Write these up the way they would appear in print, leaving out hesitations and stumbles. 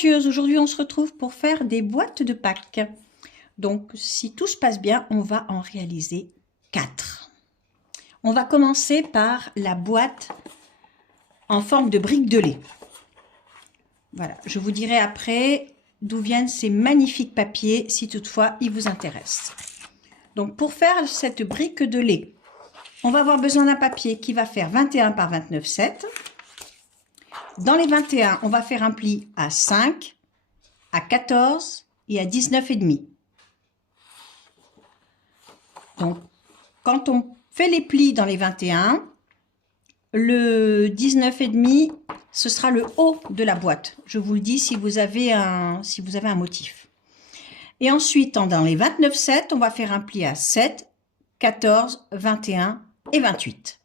aventureuse, aujourd'hui on se retrouve pour faire des boîtes de Pâques. Donc si tout se passe bien, on va en réaliser 4. On va commencer par la boîte en forme de brique de lait. Voilà, je vous dirai après d'où viennent ces magnifiques papiers si toutefois ils vous intéressent. Donc pour faire cette brique de lait, on va avoir besoin d'un papier qui va faire 21 par 29,7. Dans les 21, on va faire un pli à 5, à 14 et à 19,5. Donc, quand on fait les plis dans les 21, le 19,5, ce sera le haut de la boîte. Je vous le dis si vous avez un motif. Et ensuite, dans les 29,7, on va faire un pli à 7, 14, 21 et 28.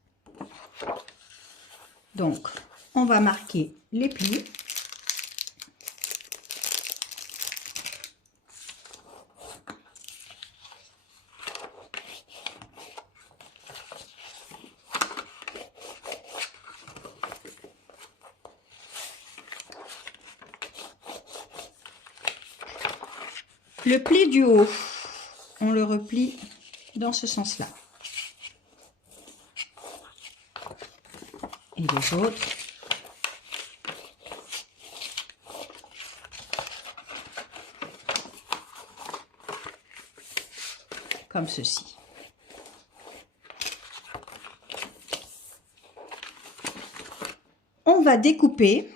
Donc, on va marquer les plis. Le pli du haut, on le replie dans ce sens-là. Et les autres, comme ceci. On va découper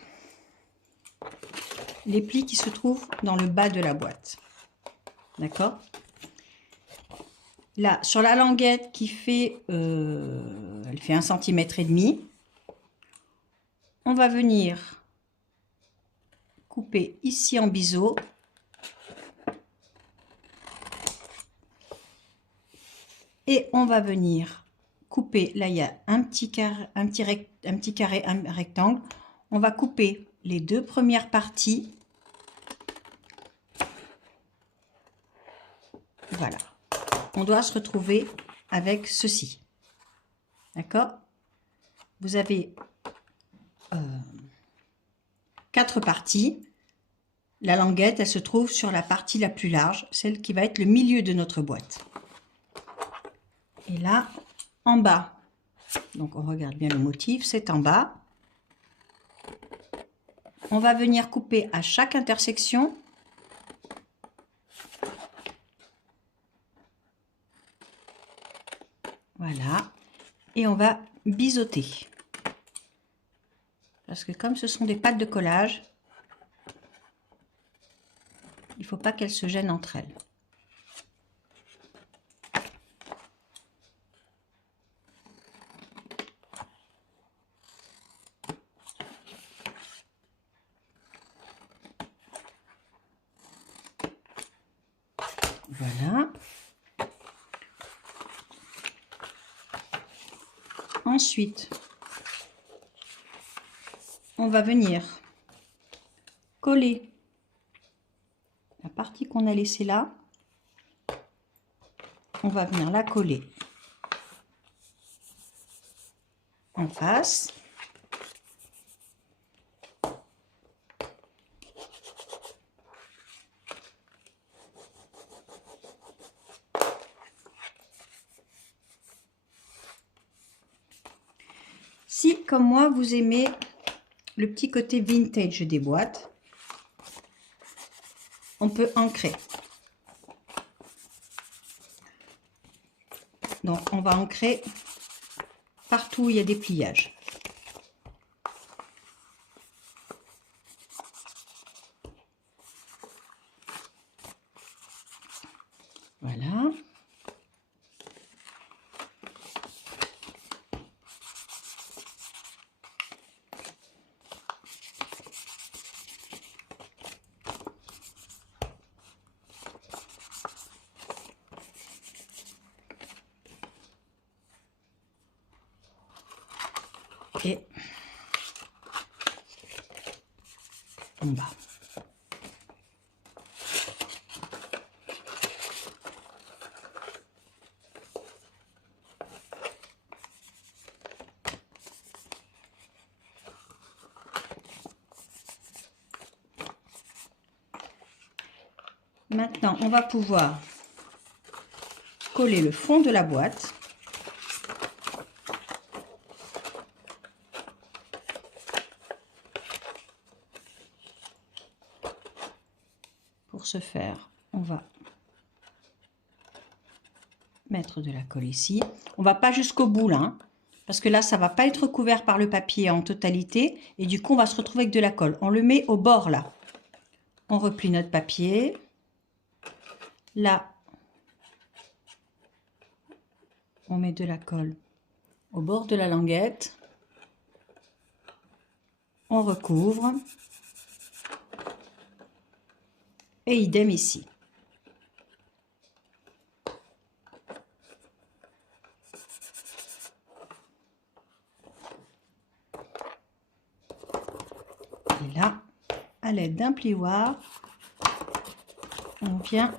les plis qui se trouvent dans le bas de la boîte. D'accord? Là, sur la languette qui fait, elle fait 1,5 cm, on va venir couper ici en biseau. Et on va venir couper, là il y a un petit carré, un rectangle. On va couper les deux premières parties. Voilà. On doit se retrouver avec ceci. D'accord? Vous avez 4 parties. La languette, elle se trouve sur la partie la plus large, celle qui va être le milieu de notre boîte. Et là, en bas, donc on regarde bien le motif, c'est en bas. On va venir couper à chaque intersection. Voilà. Et on va biseauter. Parce que comme ce sont des pâtes de collage, il ne faut pas qu'elles se gênent entre elles. Voilà. Ensuite, on va venir coller la partie qu'on a laissée là. On va venir la coller en face. Si, comme moi, vous aimez le petit côté vintage des boîtes, on peut ancrer. Donc, on va ancrer partout où il y a des pliages. Voilà. Et en bas. Maintenant, on va pouvoir coller le fond de la boîte. Pour ce faire, on va mettre de la colle ici. On va pas jusqu'au bout là, hein, parce que là, ça va pas être couvert par le papier en totalité. Et du coup, on va se retrouver avec de la colle. On le met au bord là. On replie notre papier. Là, on met de la colle au bord de la languette. On recouvre. Et idem ici. Et là, à l'aide d'un plioir, on vient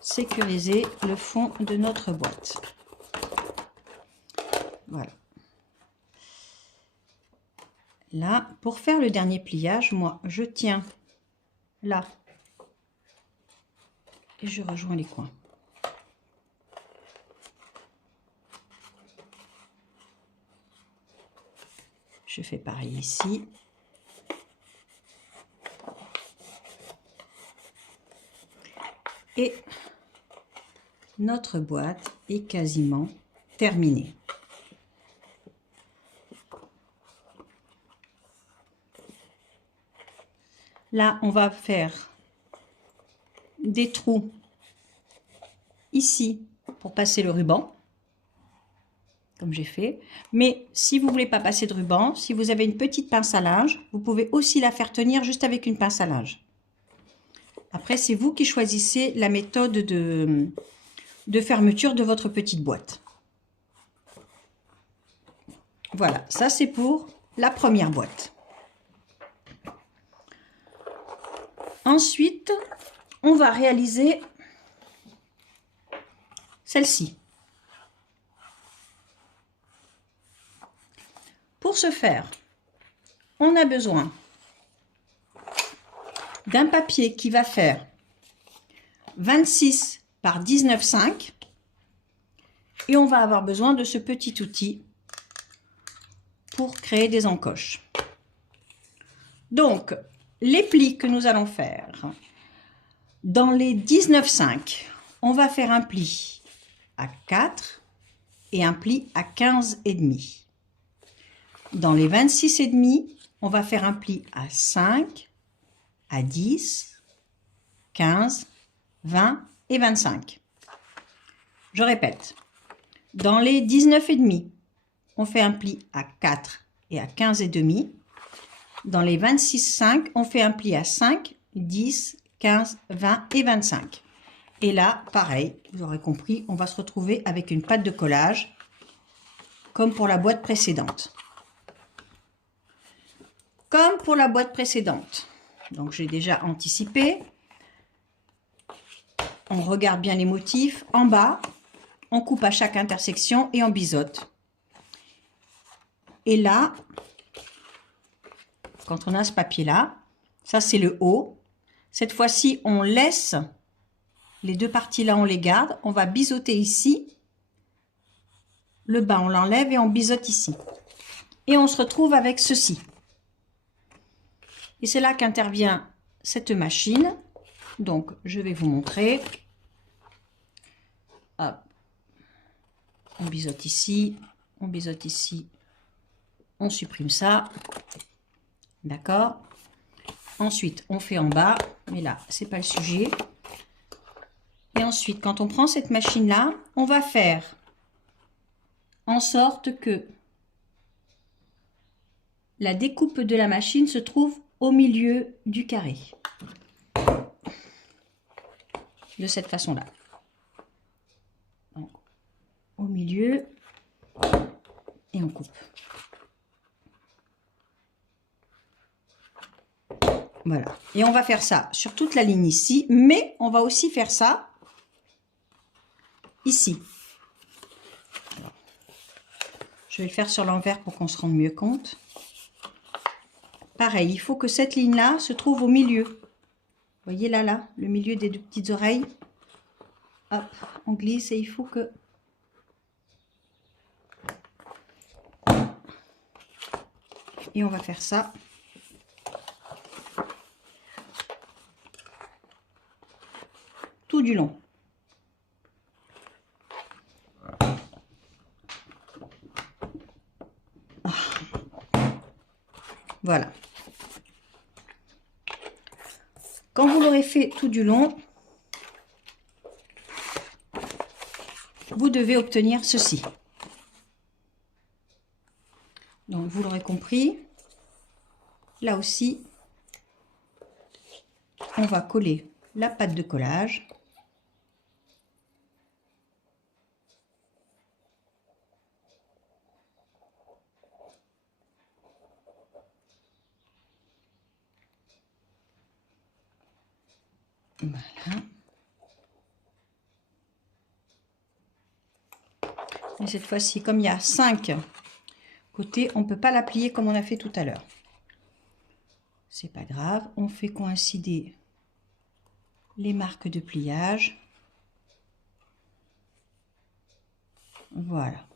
sécuriser le fond de notre boîte. Voilà. Là, pour faire le dernier pliage, moi, je tiens là et je rejoins les coins. Je fais pareil ici. Et notre boîte est quasiment terminée. Là, on va faire des trous ici pour passer le ruban, comme j'ai fait. Mais si vous ne voulez pas passer de ruban, si vous avez une petite pince à linge, vous pouvez aussi la faire tenir juste avec une pince à linge. Après, c'est vous qui choisissez la méthode de fermeture de votre petite boîte. Voilà, ça c'est pour la première boîte. Ensuite, on va réaliser celle-ci. Pour ce faire, on a besoin d'un papier qui va faire 26 par 19,5 et on va avoir besoin de ce petit outil pour créer des encoches. Donc, les plis que nous allons faire, dans les 19,5, on va faire un pli à 4 et un pli à 15,5. Dans les 26,5, on va faire un pli à 5, à 10, 15, 20 et 25. Je répète, dans les 19,5, on fait un pli à 4 et à 15,5. Dans les 26,5, on fait un pli à 5, 10, 15, 20 et 25. Et là, pareil, vous aurez compris, on va se retrouver avec une pâte de collage, comme pour la boîte précédente. Comme pour la boîte précédente. Donc, j'ai déjà anticipé. On regarde bien les motifs. En bas, on coupe à chaque intersection et on biseaute. Et là, quand on a ce papier-là, ça c'est le haut. Cette fois-ci, on laisse les deux parties-là, on les garde. On va biseauter ici. Le bas, on l'enlève et on biseaute ici. Et on se retrouve avec ceci. Et c'est là qu'intervient cette machine. Donc, je vais vous montrer. Hop. On biseaute ici, on biseaute ici, on supprime ça. D'accord? Ensuite, on fait en bas, mais là, c'est pas le sujet. Et ensuite, quand on prend cette machine-là, on va faire en sorte que la découpe de la machine se trouve au milieu du carré. De cette façon-là. Au milieu et on coupe. Voilà. Et on va faire ça sur toute la ligne ici, mais on va aussi faire ça ici. Alors, je vais le faire sur l'envers pour qu'on se rende mieux compte. Pareil, il faut que cette ligne-là se trouve au milieu. Voyez là, le milieu des deux petites oreilles. Hop, on glisse et il faut que... Et on va faire ça. Tout du long. Voilà. Quand vous l'aurez fait tout du long, vous devez obtenir ceci. Donc, vous l'aurez compris, là aussi, on va coller la pâte de collage. Voilà. Et cette fois-ci, comme il y a 5 côtés, on ne peut pas la plier comme on a fait tout à l'heure. C'est pas grave, on fait coïncider les marques de pliage. Voilà.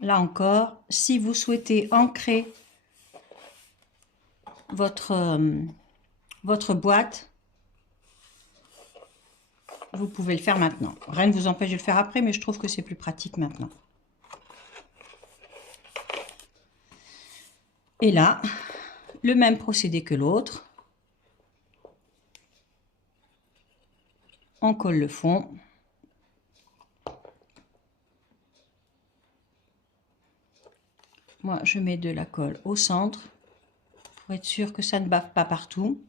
Là encore, si vous souhaitez ancrer votre boîte, vous pouvez le faire maintenant. Rien ne vous empêche de le faire après, mais je trouve que c'est plus pratique maintenant. Et là, le même procédé que l'autre. On colle le fond. Moi, je mets de la colle au centre pour être sûr que ça ne bave pas partout.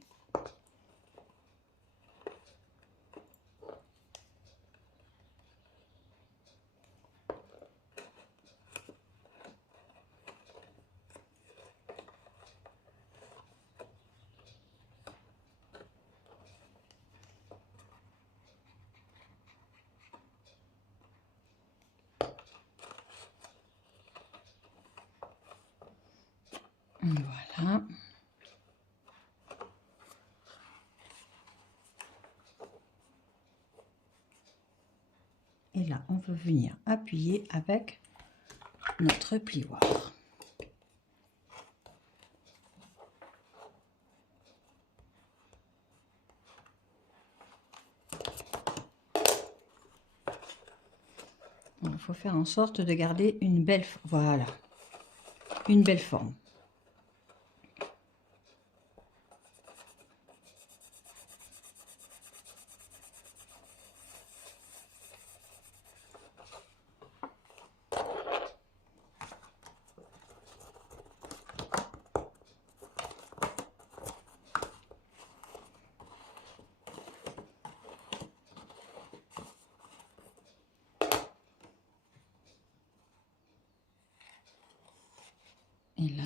Voilà. Et là, on veut venir appuyer avec notre plioir. Il faut faire en sorte de garder une belle, voilà, une belle forme. Et là,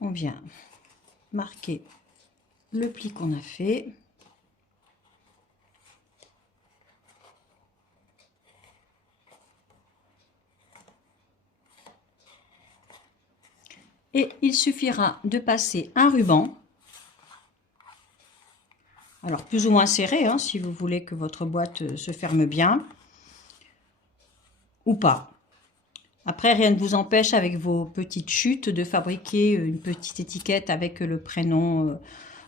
on vient marquer le pli qu'on a fait. Et il suffira de passer un ruban, alors plus ou moins serré, hein, si vous voulez que votre boîte se ferme bien, ou pas. Après, rien ne vous empêche avec vos petites chutes de fabriquer une petite étiquette avec le prénom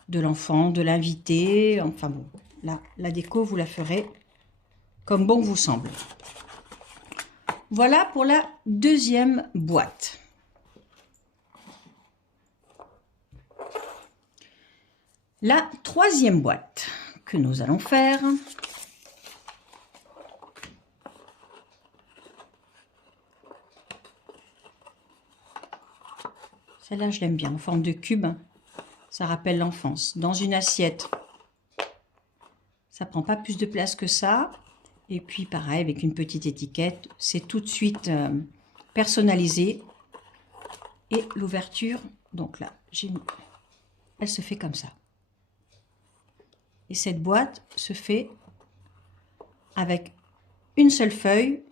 de l'enfant, de l'invité. Enfin bon, là, la déco, vous la ferez comme bon vous semble. Voilà pour la deuxième boîte. La troisième boîte que nous allons faire. Celle-là, je l'aime bien, en forme de cube. Ça rappelle l'enfance. Dans une assiette, ça prend pas plus de place que ça. Et puis, pareil, avec une petite étiquette, c'est tout de suite personnalisé. Et l'ouverture, donc là, elle se fait comme ça. Et cette boîte se fait avec une seule feuille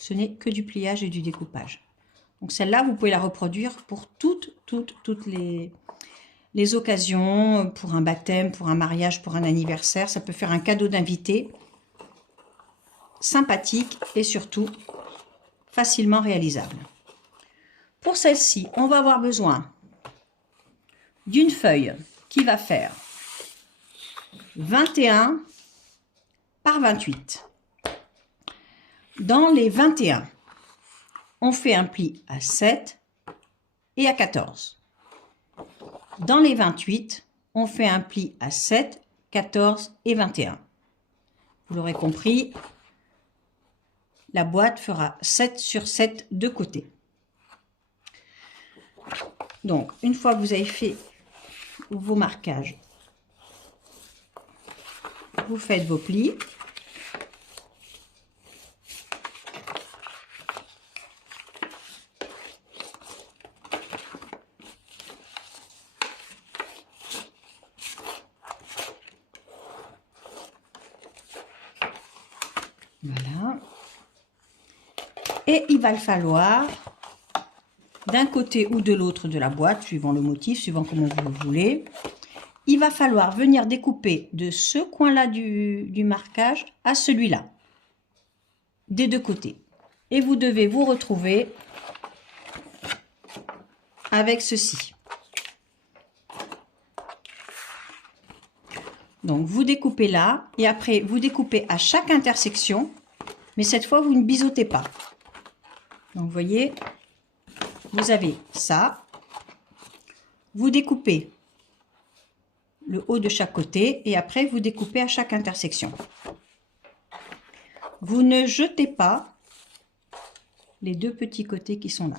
Ce n'est que du pliage et du découpage. Donc celle-là, vous pouvez la reproduire pour toutes les occasions, pour un baptême, pour un mariage, pour un anniversaire. Ça peut faire un cadeau d'invité, sympathique et surtout facilement réalisable. Pour celle-ci, on va avoir besoin d'une feuille qui va faire 21 par 28. Dans les 21, on fait un pli à 7 et à 14. Dans les 28, on fait un pli à 7, 14 et 21. Vous l'aurez compris, la boîte fera 7 sur 7 de côté. Donc, une fois que vous avez fait vos marquages, vous faites vos plis. Voilà. Et il va le falloir, d'un côté ou de l'autre de la boîte, suivant le motif, suivant comment vous le voulez, il va falloir venir découper de ce coin-là du marquage à celui-là, des deux côtés. Et vous devez vous retrouver avec ceci. Donc vous découpez là et après vous découpez à chaque intersection, mais cette fois vous ne biseautez pas. Donc vous voyez, vous avez ça, vous découpez le haut de chaque côté et après vous découpez à chaque intersection. Vous ne jetez pas les deux petits côtés qui sont là.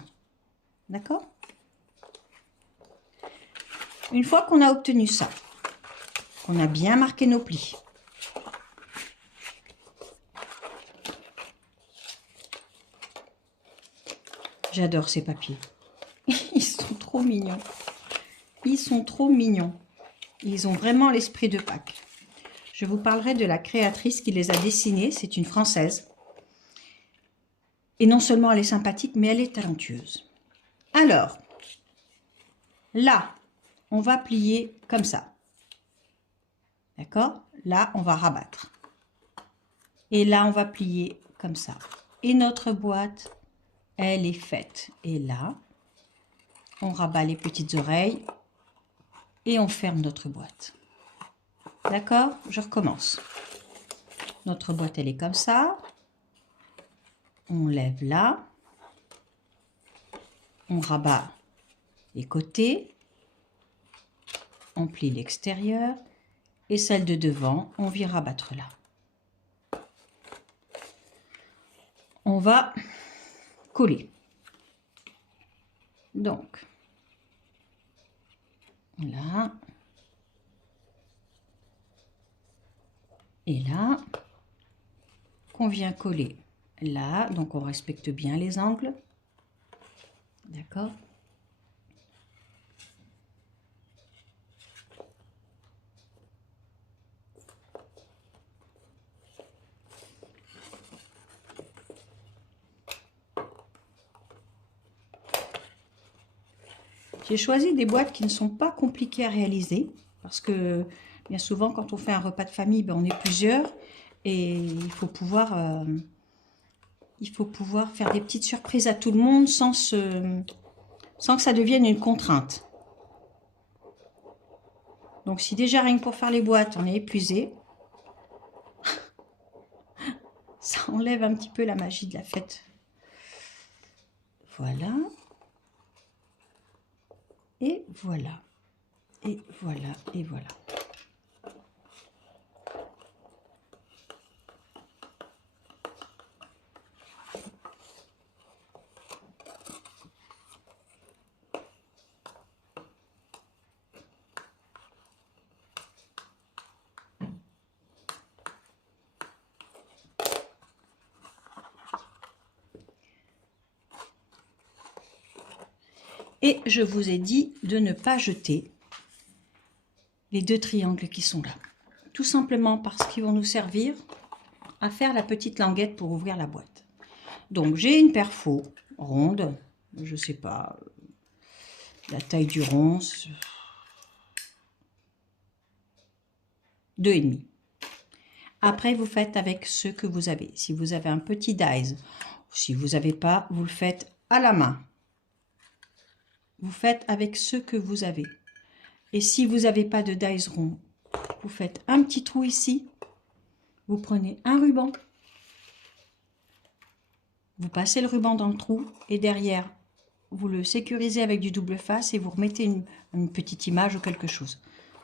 D'accord? Une fois qu'on a obtenu ça, qu'on a bien marqué nos plis, j'adore ces papiers. Ils sont trop mignons. Ils sont trop mignons. Ils ont vraiment l'esprit de Pâques. Je vous parlerai de la créatrice qui les a dessinés. C'est une Française. Et non seulement elle est sympathique, mais elle est talentueuse. Alors, là, on va plier comme ça. D'accord? Là, on va rabattre. Et là, on va plier comme ça. Et notre boîte, elle est faite. Et là, on rabat les petites oreilles et on ferme notre boîte. D'accord? Je recommence. Notre boîte, elle est comme ça. On lève là. On rabat les côtés. On plie l'extérieur. Et celle de devant, on vient rabattre là. On va coller. Donc, là. Et là, qu'on vient coller là. Donc, on respecte bien les angles. D'accord? J'ai choisi des boîtes qui ne sont pas compliquées à réaliser parce que bien souvent quand on fait un repas de famille, ben, on est plusieurs et il faut pouvoir faire des petites surprises à tout le monde sans que ça devienne une contrainte. Donc si déjà rien que pour faire les boîtes on est épuisé, ça enlève un petit peu la magie de la fête. Voilà. Et voilà, et voilà, et voilà. Et je vous ai dit de ne pas jeter les deux triangles qui sont là. Tout simplement parce qu'ils vont nous servir à faire la petite languette pour ouvrir la boîte. Donc, j'ai une perfo ronde, je sais pas, la taille du rond, 2,5. Après, vous faites avec ce que vous avez. Si vous avez un petit dies, si vous n'avez pas, vous le faites à la main. Vous faites avec ce que vous avez. Et si vous n'avez pas de dies rond, vous faites un petit trou ici. Vous prenez un ruban. Vous passez le ruban dans le trou et derrière, vous le sécurisez avec du double face et vous remettez une petite image ou quelque chose.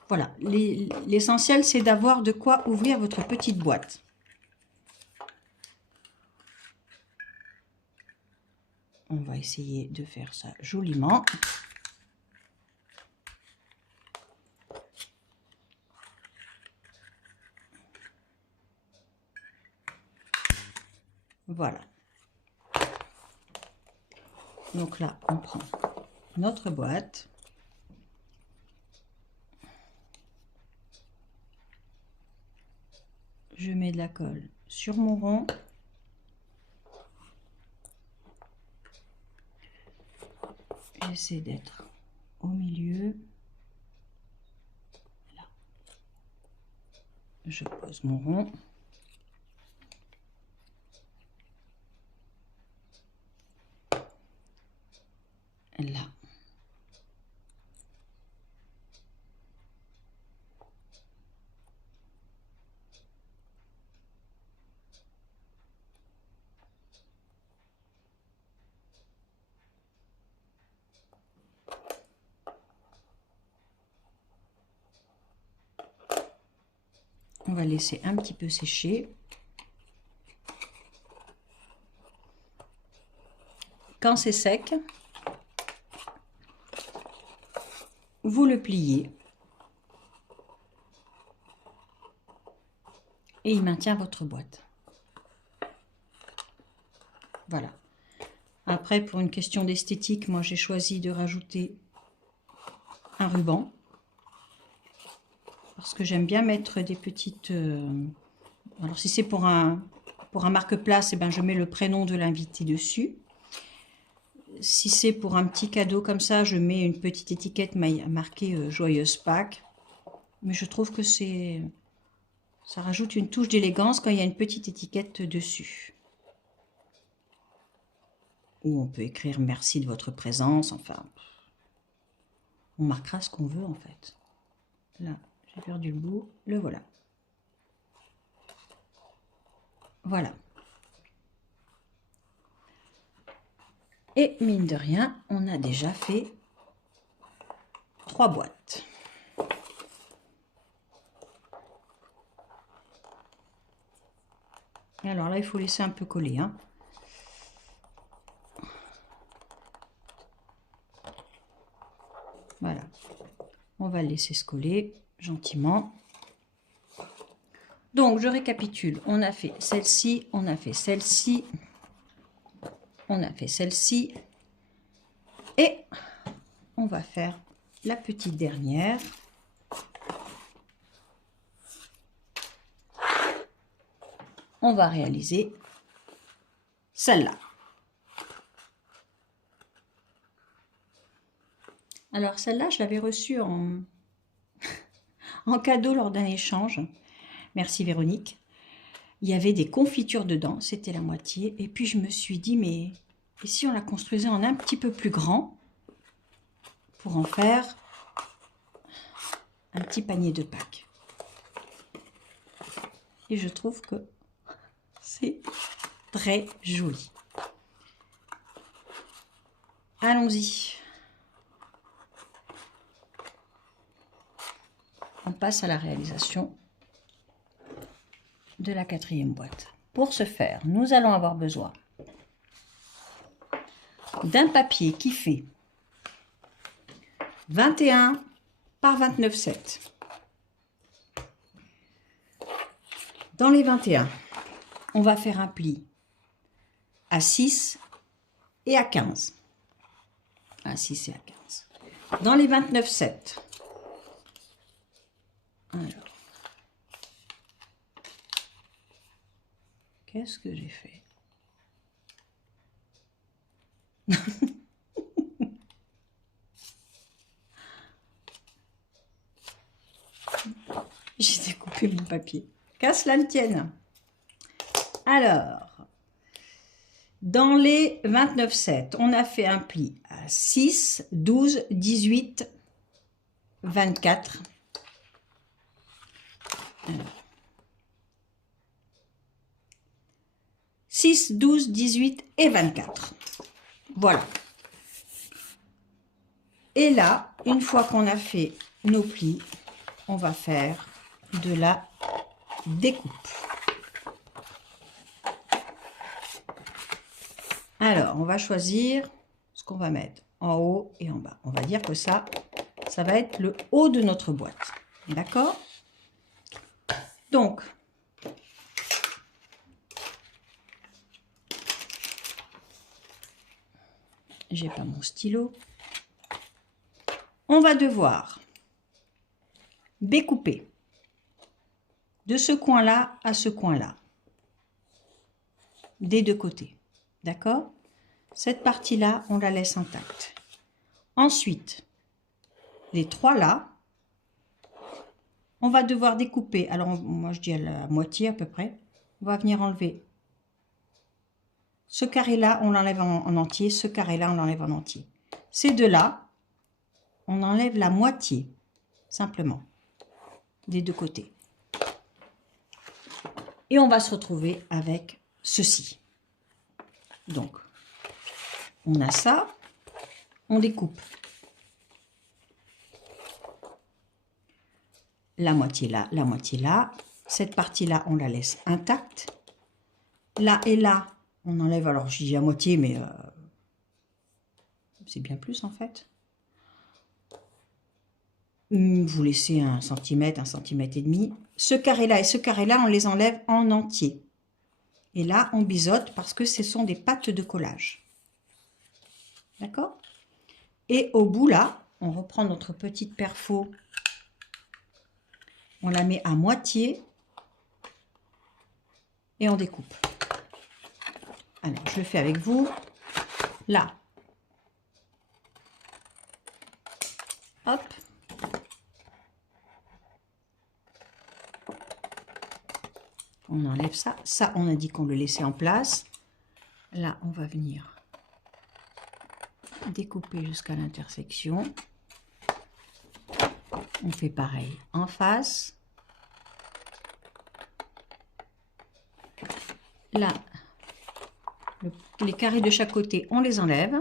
Voilà, l'essentiel c'est d'avoir de quoi ouvrir votre petite boîte. On va essayer de faire ça joliment. Voilà. Donc là, on prend notre boîte. Je mets de la colle sur mon rond. J'essaie d'être au milieu. Là. Je pose mon rond. Là. On va laisser un petit peu sécher. Quand c'est sec, vous le pliez et il maintient votre boîte. Voilà. Après, pour une question d'esthétique, moi j'ai choisi de rajouter un ruban parce que j'aime bien mettre des petites... alors si c'est pour un marque-place, eh ben, je mets le prénom de l'invité dessus. Si c'est pour un petit cadeau comme ça, je mets une petite étiquette marquée Joyeuse Pâques. Mais je trouve que ça rajoute une touche d'élégance quand il y a une petite étiquette dessus. Ou on peut écrire merci de votre présence, enfin, on marquera ce qu'on veut en fait. Là, j'ai perdu le bout, le voilà. Voilà. Et mine de rien, on a déjà fait 3 boîtes. Alors là, il faut laisser un peu coller, hein. Voilà. On va le laisser se coller gentiment. Donc, je récapitule. On a fait celle-ci, on a fait celle-ci, on a fait celle-ci. Et on va faire la petite dernière. On va réaliser celle-là. Alors, celle-là, je l'avais reçue en cadeau lors d'un échange. Merci Véronique. Il y avait des confitures dedans, c'était la moitié. Et puis je me suis dit, mais et si on la construisait en un petit peu plus grand pour en faire un petit panier de Pâques. Et je trouve que c'est très joli. Allons-y. On passe à la réalisation de la 4e boîte. Pour ce faire, nous allons avoir besoin d'un papier qui fait 21 par 29,7. Dans les 21, on va faire un pli à 6 et à 15. À 6 et à 15. Dans les 29,7, alors, qu'est-ce que j'ai fait? J'ai découpé mon papier. Qu'à cela ne tienne. Alors, dans les 29 sets, on a fait un pli à 6, 12, 18, 24. Alors, 6, 12, 18 et 24. Voilà. Et là, une fois qu'on a fait nos plis, on va faire de la découpe. Alors, on va choisir ce qu'on va mettre en haut et en bas. On va dire que ça va être le haut de notre boîte. D'accord? Donc, j'ai pas mon stylo. On va devoir découper de ce coin-là à ce coin-là, des deux côtés. D'accord? Cette partie-là, on la laisse intacte. Ensuite, les trois là, on va devoir découper. Alors, moi, je dis à la moitié à peu près. On va venir enlever ce carré-là, on l'enlève en entier. Ce carré-là, on l'enlève en entier. Ces deux-là, on enlève la moitié, simplement, des deux côtés. Et on va se retrouver avec ceci. Donc, on a ça, on découpe la moitié là, la moitié là. Cette partie-là, on la laisse intacte. Là et là, on enlève, alors je dis à moitié, mais c'est bien plus en fait. Vous laissez 1 cm, 1 cm et demi. Ce carré-là et ce carré-là, on les enlève en entier. Et là, on biseaute parce que ce sont des pattes de collage. D'accord? Et au bout là, on reprend notre petite perfo. On la met à moitié et on découpe. Alors, je le fais avec vous. Là. Hop. On enlève ça. Ça, on a dit qu'on le laissait en place. Là, on va venir découper jusqu'à l'intersection. On fait pareil en face. Là, les carrés de chaque côté, on les enlève.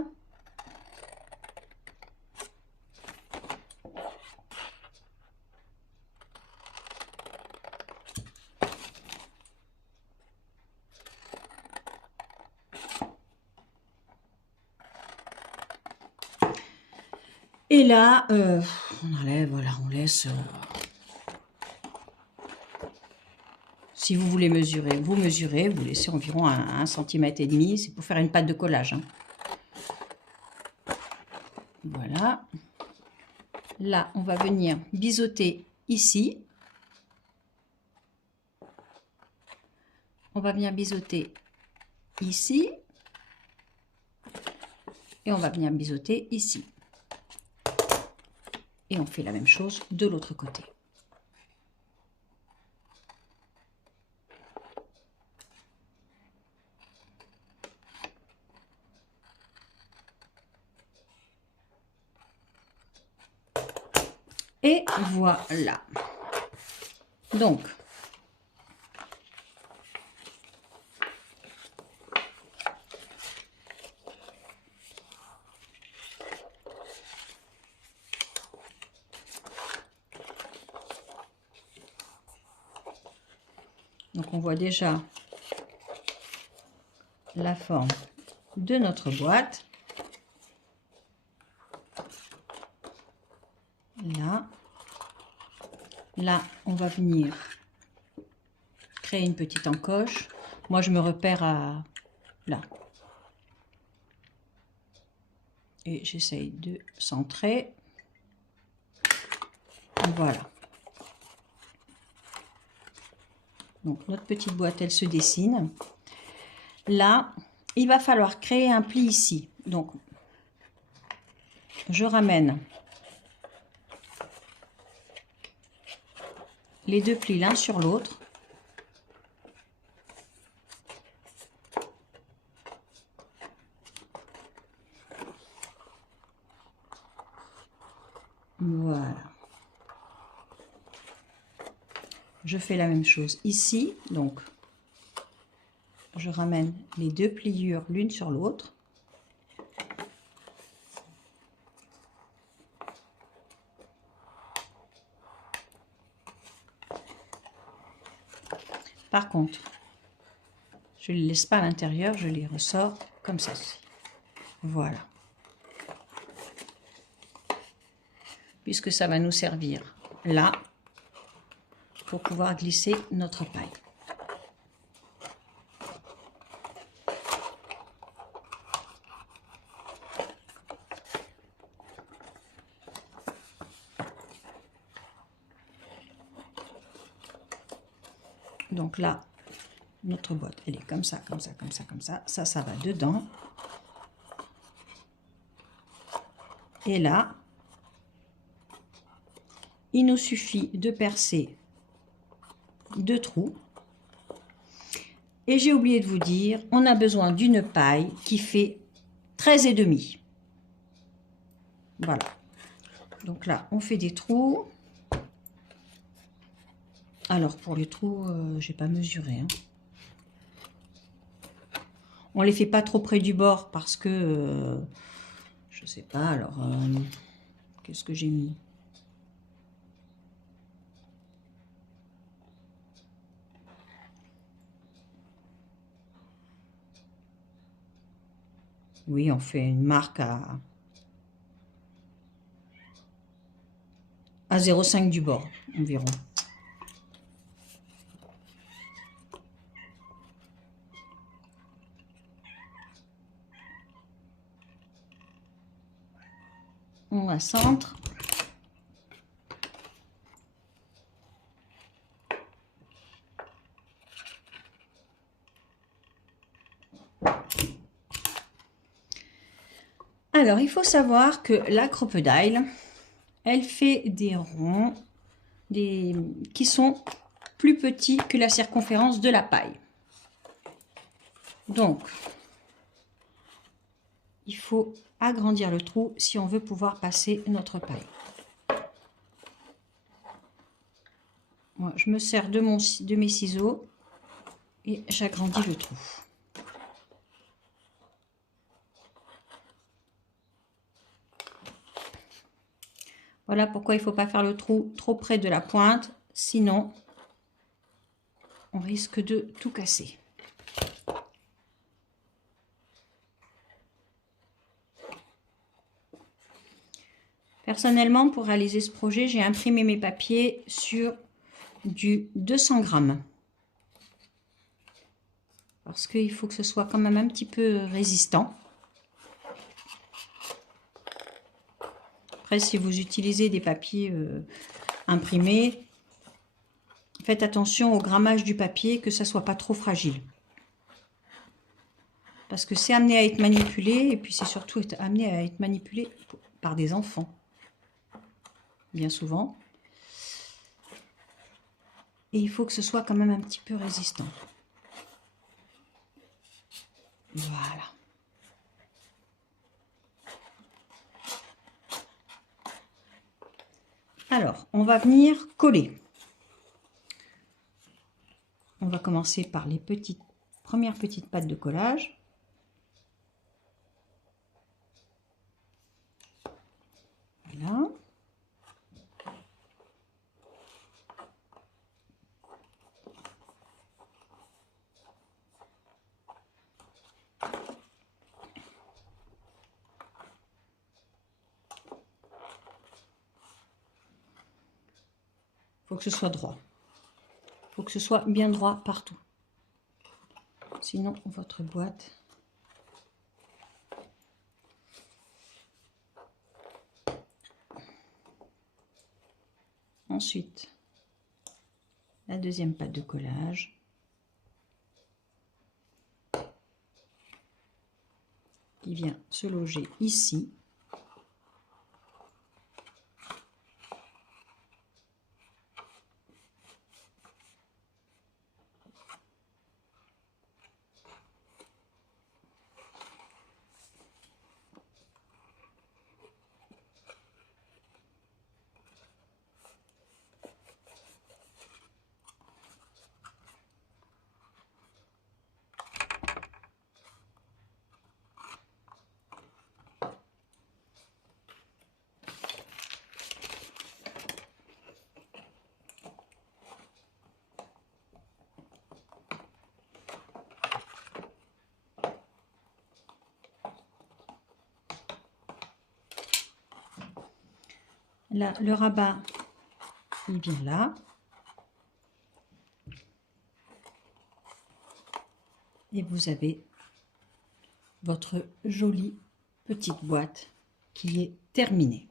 Et là, on enlève, voilà, on laisse. Si vous voulez mesurer, vous mesurez, vous laissez environ 1 cm et demi. C'est pour faire une pâte de collage. Hein. Voilà. Là, on va venir biseauter ici. On va venir biseauter ici. Et on va venir biseauter ici. Et on fait la même chose de l'autre côté. Et voilà. Donc, on voit déjà la forme de notre boîte. Là. Là, on va venir créer une petite encoche. Moi, je me repère à là. Et j'essaye de centrer. Voilà. Donc, notre petite boîte, elle se dessine. Là, il va falloir créer un pli ici. Donc, je ramène les deux plis l'un sur l'autre. Voilà. Je fais la même chose ici, donc je ramène les deux pliures l'une sur l'autre. Par contre, je ne les laisse pas à l'intérieur, je les ressors comme ça. Voilà. Puisque ça va nous servir là pour pouvoir glisser notre paille. Donc là, notre boîte, elle est comme ça, comme ça, comme ça, comme ça. Ça va dedans. Et là, il nous suffit de percer 2 trous. Et j'ai oublié de vous dire, on a besoin d'une paille qui fait 13,5. Voilà. Donc là, on fait des trous. Alors, pour les trous, j'ai pas mesuré. Hein. On les fait pas trop près du bord parce que, je sais pas, alors, qu'est-ce que j'ai mis? Oui, on fait une marque à 0,5 du bord environ. On va centre. Alors, il faut savoir que la crocodile, elle fait des ronds qui sont plus petits que la circonférence de la paille. Donc, il faut agrandir le trou si on veut pouvoir passer notre paille. Moi, je me sers de mes ciseaux et j'agrandis le trou. Voilà pourquoi il ne faut pas faire le trou trop près de la pointe, sinon on risque de tout casser. Personnellement, pour réaliser ce projet, j'ai imprimé mes papiers sur du 200 grammes. Parce qu'il faut que ce soit quand même un petit peu résistant. Après, si vous utilisez des papiers imprimés, faites attention au grammage du papier, que ça ne soit pas trop fragile. Parce que c'est amené à être manipulé, et puis c'est surtout amené à être manipulé par des enfants. Bien souvent. Et il faut que ce soit quand même un petit peu résistant. Voilà. Alors, on va venir coller. On va commencer par les premières petites pattes de collage. Voilà. Il faut que ce soit droit. Il faut que ce soit bien droit partout. Sinon, votre boîte... Ensuite, la deuxième patte de collage. qui vient se loger ici. Là, le rabat, il vient là. Et vous avez votre jolie petite boîte qui est terminée.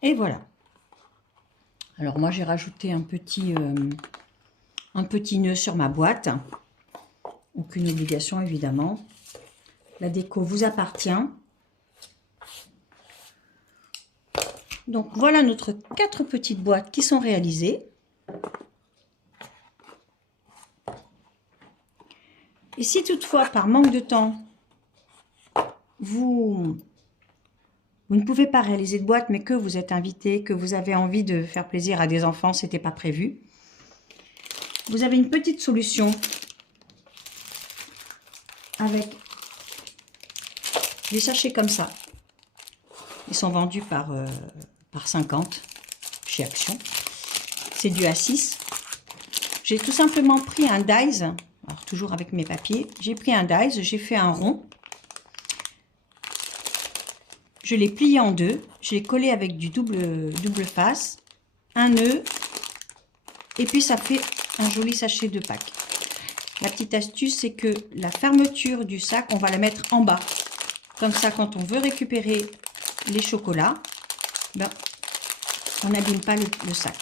Et voilà. Alors moi j'ai rajouté un petit nœud sur ma boîte. Aucune obligation évidemment. La déco vous appartient. Donc voilà notre 4 petites boîtes qui sont réalisées. Et si toutefois par manque de temps, vous ne pouvez pas réaliser de boîte, mais que vous êtes invité, que vous avez envie de faire plaisir à des enfants, ce n'était pas prévu. Vous avez une petite solution avec des sachets comme ça. Ils sont vendus par 50 chez Action. C'est du A6. J'ai tout simplement pris un dies, alors toujours avec mes papiers. J'ai pris un dies, j'ai fait un rond. Je l'ai plié en deux, je l'ai collé avec du double face, un nœud, et puis ça fait un joli sachet de Pâques. La petite astuce, c'est que la fermeture du sac, on va la mettre en bas. Comme ça, quand on veut récupérer les chocolats, ben, on n'abîme pas le sac.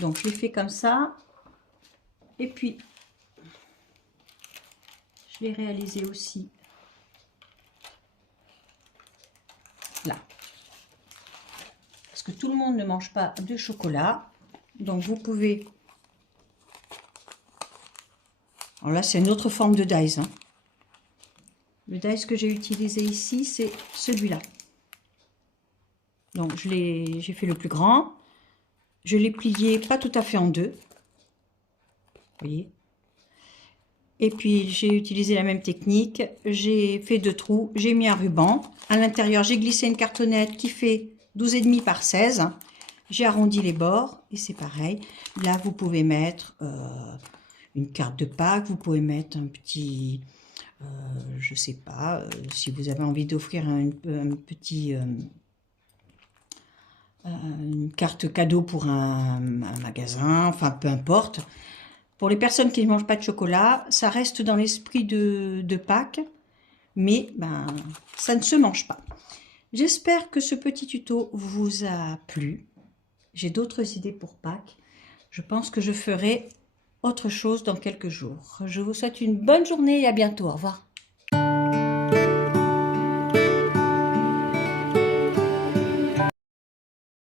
Donc, je l'ai fait comme ça. Et puis, je l'ai réalisé aussi là. Parce que tout le monde ne mange pas de chocolat. Donc, vous pouvez... Alors là, c'est une autre forme de dies. Hein. Le dies que j'ai utilisé ici, c'est celui-là. Donc, j'ai fait le plus grand. Je l'ai plié pas tout à fait en deux. Vous voyez. Et puis, j'ai utilisé la même technique. J'ai fait 2 trous. J'ai mis un ruban. À l'intérieur, j'ai glissé une cartonnette qui fait 12,5 par 16. J'ai arrondi les bords. Et c'est pareil. Là, vous pouvez mettre une carte de Pâques. Vous pouvez mettre un petit... je sais pas, si vous avez envie d'offrir un petit... une carte cadeau pour un magasin, enfin peu importe. Pour les personnes qui ne mangent pas de chocolat, ça reste dans l'esprit de Pâques, mais ben, ça ne se mange pas. J'espère que ce petit tuto vous a plu. J'ai d'autres idées pour Pâques. Je pense que je ferai autre chose dans quelques jours. Je vous souhaite une bonne journée et à bientôt. Au revoir.